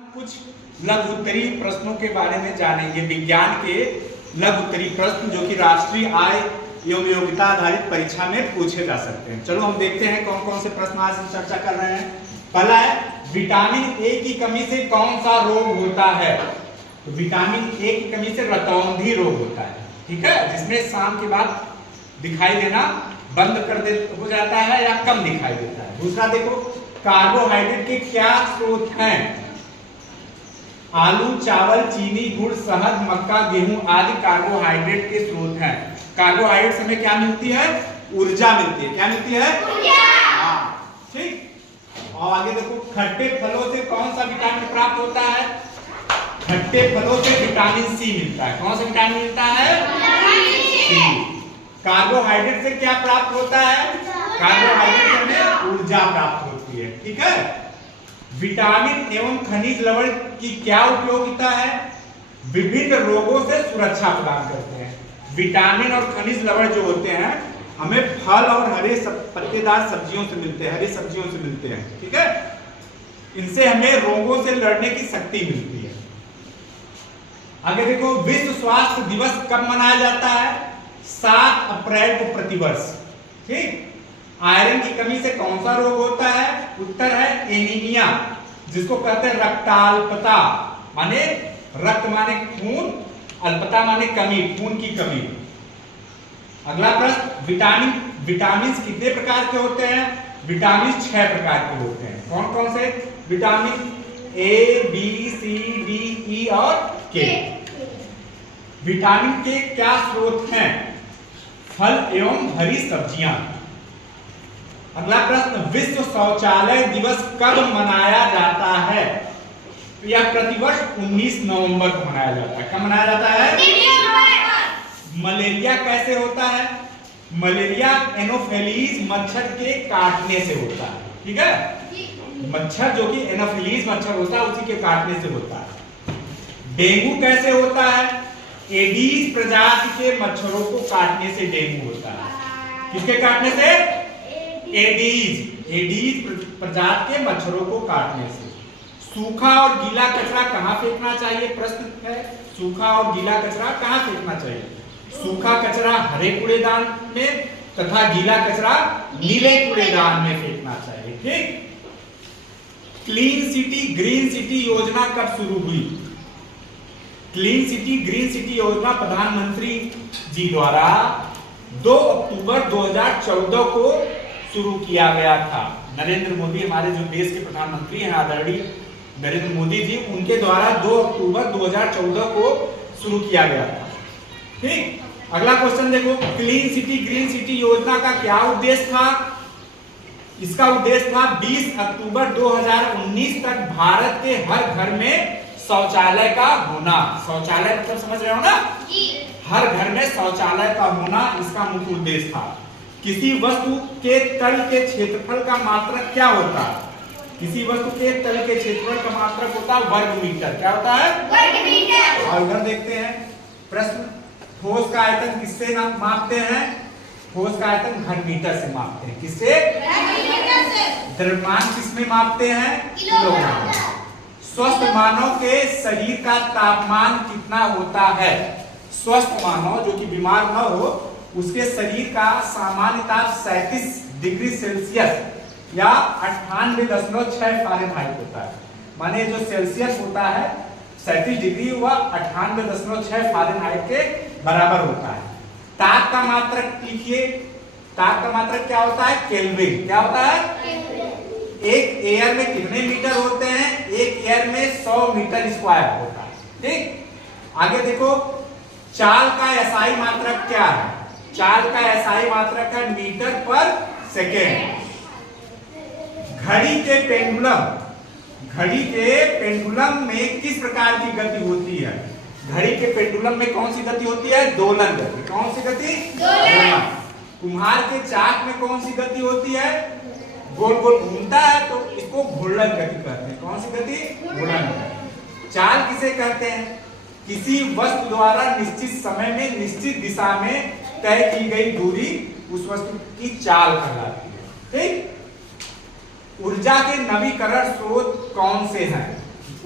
कुछ लघु उत्तरीय प्रश्नों के बारे में जानेंगे। विज्ञान के लघु उत्तरीय प्रश्न जो कि राष्ट्रीय आय एवं योग्यता आधारित परीक्षा में पूछे जा सकते हैं। चलो हम देखते हैं कौन कौन से प्रश्न आज हम चर्चा कर रहे हैं। पहला है, विटामिन ए की कमी से कौन सा रोग होता है? तो विटामिन ए की कमी से रतौंधी रोग होता है, ठीक है, जिसमें शाम के बाद दिखाई देना बंद कर दे हो जाता है या कम दिखाई देता है। दूसरा देखो, कार्बोहाइड्रेट के क्या स्रोत हैं? आलू, चावल, चीनी, गुड़, शहद, मक्का, गेहूं आदि कार्बोहाइड्रेट के स्रोत हैं। कार्बोहाइड्रेट से हमें क्या मिलती है? ऊर्जा मिलती है। क्या मिलती है? ऊर्जा। ठीक। और आगे देखो, खट्टे फलों से कौन सा विटामिन प्राप्त होता है? खट्टे फलों से विटामिन सी मिलता है। कौन सा विटामिन मिलता है? सी। कार्बोहाइड्रेट से क्या प्राप्त होता है? कार्बोहाइड्रेट से हमें ऊर्जा प्राप्त होती है, ठीक है। विटामिन एवं खनिज लवण की क्या उपयोगिता है? विभिन्न रोगों से सुरक्षा प्रदान करते हैं। विटामिन और खनिज लवण जो होते हैं हमें फल और हरे पत्तेदार सब्जियों से मिलते हैं, हरी सब्जियों से मिलते हैं, ठीक है। इनसे हमें रोगों से लड़ने की शक्ति मिलती है। आगे देखो, विश्व स्वास्थ्य दिवस कब मनाया जाता है? 7 अप्रैल को प्रतिवर्ष, ठीक। आयरन की कमी से कौन सा रोग होता है? उत्तर है एनीमिया, जिसको कहते हैं रक्ताल्पता, माने रक्त माने खून, अल्पता माने कमी, खून की कमी। अगला प्रश्न, विटामिन कितने प्रकार के होते हैं? विटामिन 6 प्रकार के होते हैं। कौन कौन से? Vitamin A, B, C, D, E और के। विटामिन के क्या स्रोत हैं? फल एवं हरी सब्जियां। अगला प्रश्न, विश्व शौचालय दिवस कब मनाया जाता है? यह प्रतिवर्ष 19 नवंबर को मनाया जाता है। कब मनाया जाता है? मलेरिया कैसे होता है? मलेरिया एनोफिलीज मच्छर के काटने से होता है, ठीक है। मच्छर जो कि एनोफिलीज मच्छर होता है उसी के काटने से होता है। डेंगू कैसे होता है? एडीज प्रजाति के मच्छरों को काटने से डेंगू होता है। किसके काटने से? एडीज प्रजाति के मच्छरों को काटने से। सूखा और गीला कचरा कहां फेंकना चाहिए? प्रश्न है, सूखा और गीला कचरा कहां फेंकना चाहिए? सूखा कचरा हरे कूड़ेदान में तथा गीला कचरा नीले कूड़ेदान में फेंकना चाहिए, ठीक। क्लीन सिटी ग्रीन सिटी योजना कब शुरू हुई? क्लीन सिटी ग्रीन सिटी योजना प्रधानमंत्री जी द्वारा 2 अक्टूबर 2014 को शुरू किया गया था। नरेंद्र मोदी हमारे जो देश के प्रधानमंत्री हैं, आदरणीय नरेंद्र मोदी जी, उनके द्वारा 2 अक्टूबर 2014 को शुरू किया गया था, ठीक। अगला क्वेश्चन देखो, क्लीन सिटी ग्रीन सिटी योजना का क्या उद्देश्य था? इसका उद्देश्य था 20 अक्टूबर 2019 तक भारत के हर घर में शौचालय का होना। शौचालय मतलब समझ रहे हो ना? हर घर में शौचालय का होना इसका मुख्य उद्देश्य था। किसी वस्तु के तल के क्षेत्रफल का मात्रक क्या होता है? किसी वस्तु के तल के क्षेत्रफल का मात्रक होता है वर्ग मीटर। क्या होता है? वर्ग मीटर। और इधर देखते हैं प्रश्न, ठोस का आयतन किससे मापते हैं? ठोस का आयतन घन मीटर से मापते हैं। किससे? द्रव्यमान किसमें मापते हैं? किलोग्राम। स्वस्थ मानव के शरीर का तापमान कितना होता है? स्वस्थ मानव जो कि बीमार न हो, उसके शरीर का सामान्य ताप 37 डिग्री सेल्सियस या 98.6 फ़ारेनहाइट होता है। माने जो सेल्सियस होता है 37 डिग्री व 98.6 फ़ारेनहाइट के बराबर होता है। ताप का मात्रक लिखिए। ताप का मात्रक क्या होता है? केल्विन। क्या होता है? एक एयर में कितने मीटर होते हैं? एक एयर में 100 मीटर स्क्वायर होता है, ठीक। आगे देखो, चाल का एसआई मात्रक क्या है? चाल का एसआई मात्रक है मीटर पर सेकेंड। घड़ी के पेंडुलम में किस प्रकार की गति होती है? घड़ी के पेंडुलम में कौन सी गति होती है? दोलन गति। कौन सी गति? दोलन। कुम्हार के चाक में कौन सी गति होती है? गोल गोल घूमता है तो इसको घूर्णन गति कहते हैं। कौन सी गति? घूर्णन गति। चाल किसे कहते हैं? किसी वस्तु द्वारा निश्चित समय में निश्चित दिशा में तय की गई दूरी उस वस्तु की चाल कहलाती है, ठीक। ऊर्जा के नवीकरण स्रोत कौन से हैं?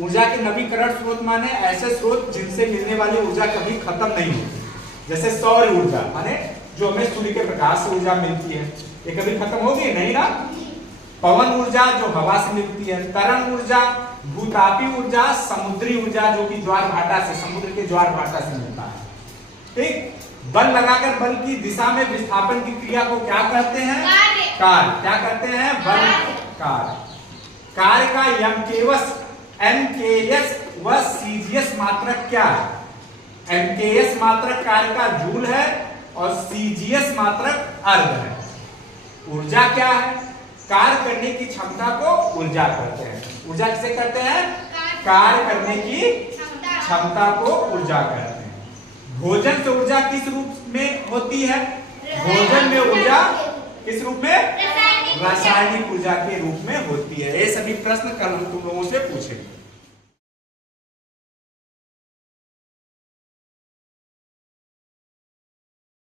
ऊर्जा के नवीकरण स्रोत माने ऐसे स्रोत जिनसे मिलने वाली ऊर्जा कभी खत्म नहीं होती। जैसे सौर ऊर्जा माने जो हमें सूर्य के प्रकाश से ऊर्जा मिलती है, ये कभी खत्म होगी नहीं ना। पवन ऊर्जा जो हवा से मिलती है, तरंग ऊर्जा, भूतापी ऊर्जा, समुद्री ऊर्जा जो कि ज्वार भाटा से, समुद्र के ज्वार भाटा से मिलता है। ठीक, बल लगाकर बल की दिशा में विस्थापन की क्रिया को क्या कहते हैं? कार्य। क्या कहते हैं? बल कार्य। कार्य का एमकेएस, एमकेएस व सीजीएस मात्रक क्या है? एमकेएस मात्रक कार्य का जूल है और सीजीएस मात्रक अर्ध है। ऊर्जा क्या है? कार्य करने की क्षमता को ऊर्जा कहते हैं। ऊर्जा किसे कहते हैं? कार्य करने की क्षमता को ऊर्जा कहते हैं। भोजन से ऊर्जा किस रूप में होती है? भोजन में ऊर्जा किस रूप में? रासायनिक ऊर्जा के रूप में होती है। ये सभी प्रश्न कल हम तुम लोगों से पूछेंगे।